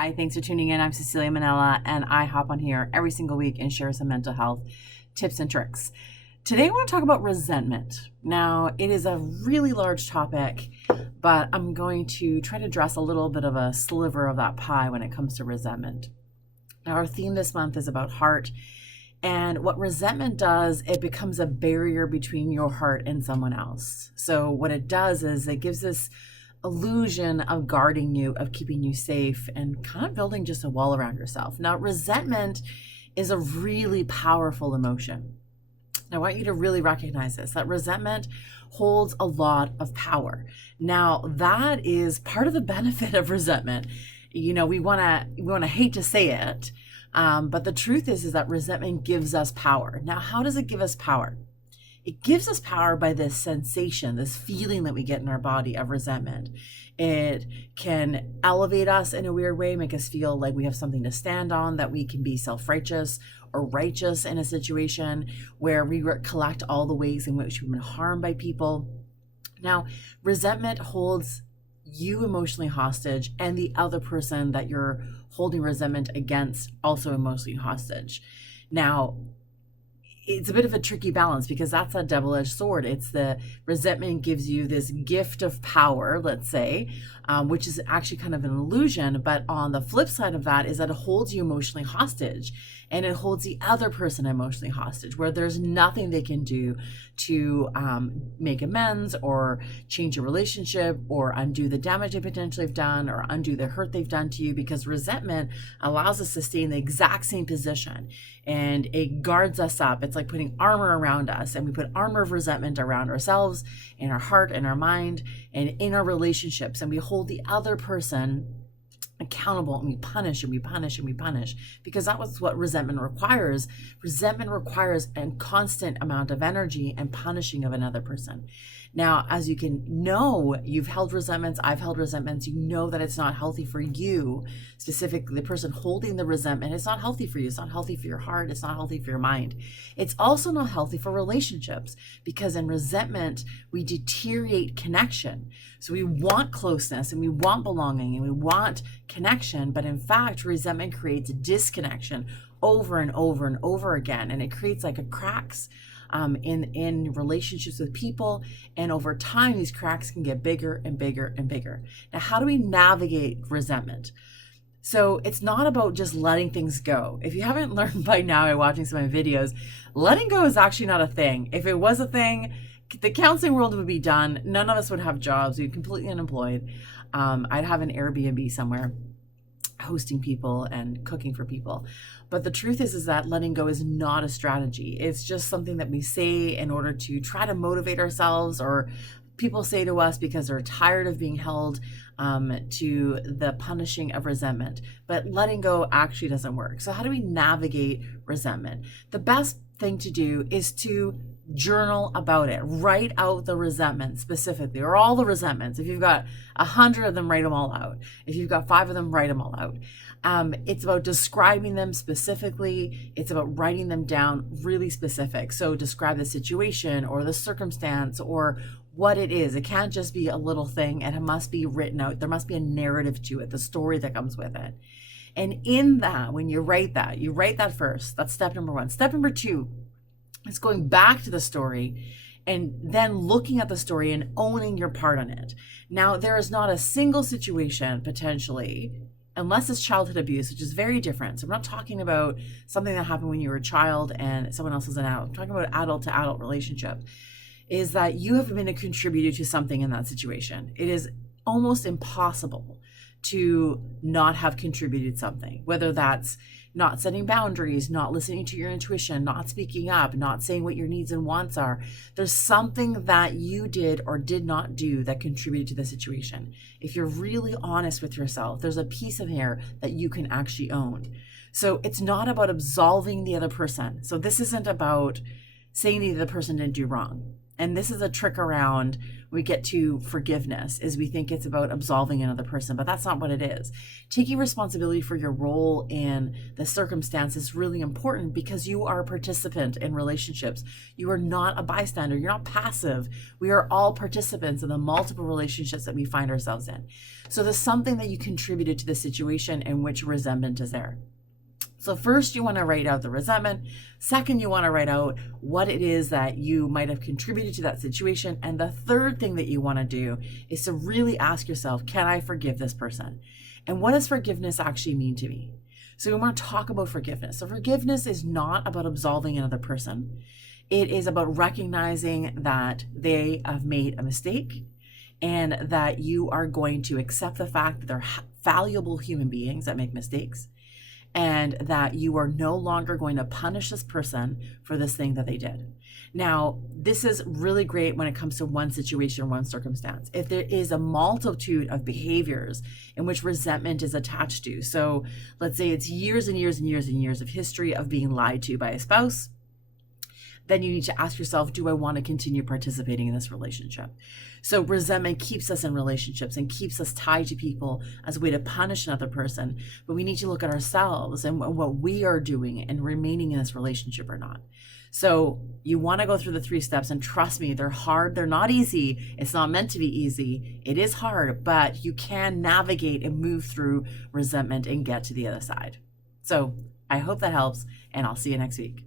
Hi, thanks for tuning in. I'm Cecilia Manella, and I hop on here every single week and share some mental health tips and tricks. Today, I want to talk about resentment. Now, it is a really large topic, but I'm going to try to address a little bit of a sliver of that pie when it comes to resentment. Now, our theme this month is about heart, and what resentment does, it becomes a barrier between your heart and someone else. So, what it does is it gives this illusion of guarding you, of keeping you safe, and kind of building just a wall around yourself. Now, resentment is a really powerful emotion. I want you to really recognize this, that resentment holds a lot of power. Now, that is part of the benefit of resentment. You know, we want to hate to say it, but the truth is that resentment gives us power. Now, how does it give us power? It gives us power by this sensation, this feeling that we get in our body of resentment. It can elevate us in a weird way, make us feel like we have something to stand on, that we can be self-righteous or righteous in a situation where we collect all the ways in which we've been harmed by people. Now, resentment holds you emotionally hostage, and the other person that you're holding resentment against also emotionally hostage. Now, it's a bit of a tricky balance because that's a double-edged sword. It's the resentment gives you this gift of power, let's say, which is actually kind of an illusion. But on the flip side of that is that it holds you emotionally hostage, and it holds the other person emotionally hostage, where there's nothing they can do to make amends or change a relationship or undo the damage they potentially have done or undo the hurt they've done to you, because resentment allows us to stay in the exact same position and it guards us up. It's like putting armor around us, and we put armor of resentment around ourselves, in our heart, in our mind, and in our relationships, and we hold the other person accountable, and we punish and we punish and we punish, because that was what resentment requires. Resentment requires a constant amount of energy and punishing of another person. Now, as you can know, you've held resentments, I've held resentments, you know that it's not healthy for you, specifically the person holding the resentment. It's not healthy for you. It's not healthy for your heart. It's not healthy for your mind. It's also not healthy for relationships, because in resentment, we deteriorate connection. So we want closeness and we want belonging and we want connection, but in fact, resentment creates disconnection over and over and over again, and it creates like a cracks in relationships with people, and over time these cracks can get bigger and bigger and bigger. Now, how do we navigate resentment? So it's not about just letting things go. If you haven't learned by now by watching some of my videos, letting go is actually not a thing. If it was a thing, the counseling world would be done. None of us would have jobs. We'd be completely unemployed. I'd have an Airbnb somewhere hosting people and cooking for people. But the truth is that letting go is not a strategy. It's just something that we say in order to try to motivate ourselves, or people say to us because they're tired of being held to the punishing of resentment. But letting go actually doesn't work. So how do we navigate resentment? The best thing to do is to journal about it. Write out the resentment specifically, or all the resentments. If you've got 100 of them, write them all out. If you've got 5 of them, write them all out. It's about describing them specifically. It's about writing them down really specific. So describe the situation or the circumstance or what it is. It can't just be a little thing, and it must be written out. There must be a narrative to it, the story that comes with it. And in that, when you write that first. That's step number 1. Step number 2, it's going back to the story and then looking at the story and owning your part on it. Now, there is not a single situation potentially, unless it's childhood abuse, which is very different. So I'm not talking about something that happened when you were a child and someone else is an adult. I'm talking about adult to adult relationship, is that you have been a contributor to something in that situation. It is almost impossible to not have contributed something, whether that's not setting boundaries, not listening to your intuition, not speaking up, not saying what your needs and wants are. There's something that you did or did not do that contributed to the situation. If you're really honest with yourself, there's a piece of here that you can actually own. So it's not about absolving the other person. So this isn't about saying the other person didn't do wrong. And this is a trick around we get to forgiveness, is we think it's about absolving another person, but that's not what it is. Taking responsibility for your role in the circumstance is really important because you are a participant in relationships. You are not a bystander. You're not passive. We are all participants in the multiple relationships that we find ourselves in. So there's something that you contributed to the situation in which resentment is there. So first, you want to write out the resentment. Second, you want to write out what it is that you might have contributed to that situation. And the third thing that you want to do is to really ask yourself, can I forgive this person? And what does forgiveness actually mean to me? So we want to talk about forgiveness. So forgiveness is not about absolving another person. It is about recognizing that they have made a mistake and that you are going to accept the fact that they're valuable human beings that make mistakes, and that you are no longer going to punish this person for this thing that they did. Now, this is really great when it comes to one situation or one circumstance. If there is a multitude of behaviors in which resentment is attached to, so let's say it's years and years and years and years of history of being lied to by a spouse, then you need to ask yourself, do I want to continue participating in this relationship? So resentment keeps us in relationships and keeps us tied to people as a way to punish another person. But we need to look at ourselves and what we are doing and remaining in this relationship or not. So you want to go through the 3 steps, and trust me, they're hard. They're not easy. It's not meant to be easy. It is hard, but you can navigate and move through resentment and get to the other side. So I hope that helps, and I'll see you next week.